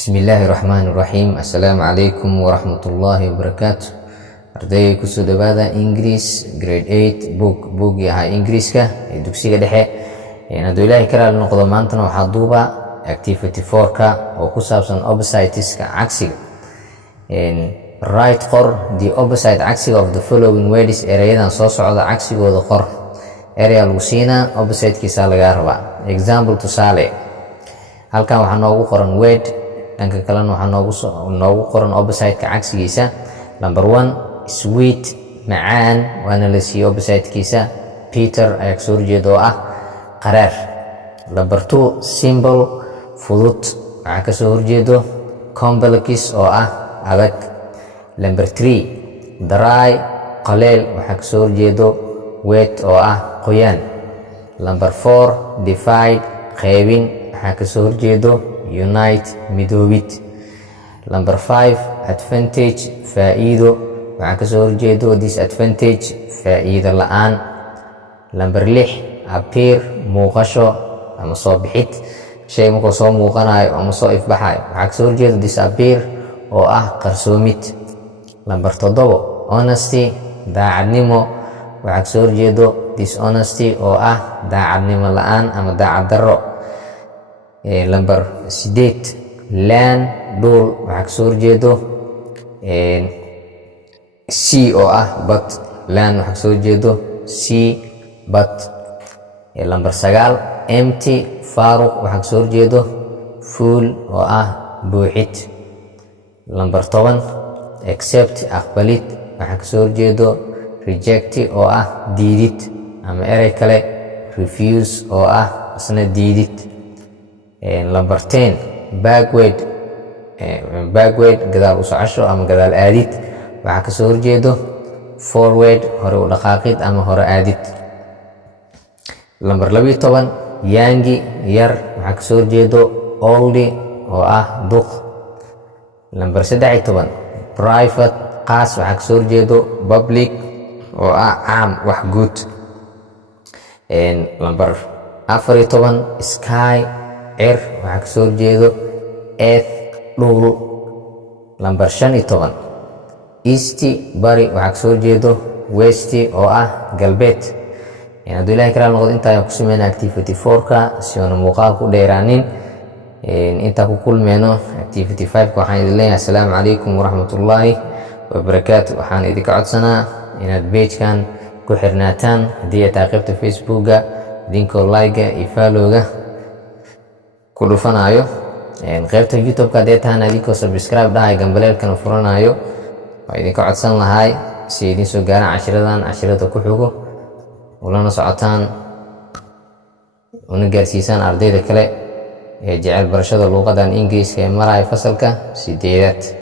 Bismillahirrahmanirrahim. Assalamualaikum warahmatullahi wabarakatuh. Arday ku soo dhawaada English grade 8 book yahay Ingiriiska ee dugsiga dhexe. Hadduu Ilaahay ka raali noqdo maantana waxaa duuba activity 4ka oo ku saabsan oppositeska cagsiga. Write qor the opposite cagsiga of the following words. Erayadan soo socda cagsigooda qor. Area lagu siina oppositekiisa laga rabaa. Example tusaale. Halkan waxaa noogu qoran word, dhanka kalena waxaa noogu qoran opposite-ka cagsigiisa. Number 1 sweet, macaan, waana la siiyey opposite-kiisa. Peter ayaa kasoo horjeeda oo ah qaraar. Number 2 simple, fudud, waxaa kasoo horjeedo complex oo ah adag. Number 3 dry, qaleel, waxaa kasoo horjeedo wet oo ah qoyaan. Number 4 divide, qaybin, waxaa kasoo horjeedo unite, midoobid. Number 5 advantage, faa'iido, waxaa kasoo horjeedo disadvantage, faa'iido la'aan. Number 6 appear, muuqasho ama soo bixid, shay markuu soo muuqanayo ama soo ifbaxayo, waxaa kasoo horjeedo disappear oo ah qarsoomid. Number 7 honesty, daacadnimo, waxaa kasoo horjeedo dishonesty oo ah daacadnimo la'aan ama daacad darro. Number 8 land, dhul, waxaa kasoo horjeedo sea oo ah bad. Land waxaa kasoo horjeedo sea, bad. Number 9 empty, faaruq, waxaa kasoo horjeedo full oo ah buuxid. Number 10 accept, aqbalid, waxaa kasoo horjeedo reject oo ah diidid, ama erey kale refuse oo ah isna diidid. Number 10 backward, gadaal u socosho ama gadaal aadid, waxaa kasoo horjeedo forward, hore u dhaqaaqid ama hore aadid. Number 12 young, yar, waxaa kasoo horjeedo old oo ah duq. Number 13 private, qaas, waxaa kasoo horjeedo public oo ah caam, wax guud. Number 14 sky, cir, waxaa kasoo horjeedo earth, dhul. Number 15 east, bari, waxaa kasoo horjeedo west oo ah galbeed. Hadduu Ilaahay ka raali noqdo intaa ayaan ku sameynaa activity 4ka si oona muuqaal ku dheeraanin. Intaa ku kulmeyno activity 5ka waxaan idin leeyahay assalaamu calaykum waraxmatullaahi wabarakaatu. waxaan idinka codsanaa inaad page-kan ku xirnaataan haddii ay tahay qaybta facebookga, idinkoo like-ga iyo follow-ga ku dhufanayo. qaybta youtube-ka haddii tahana idinkoo subscribe dhahay gambaleelkana furanayo. waa idinka codsan lahay si ay idin soo gaaraan cashirada ku xigo, ulana socotaan una gaarsiisaan ardayda kale ee jecel barashada luuqadan Ingiriiska ee maraya fasalka 8aad.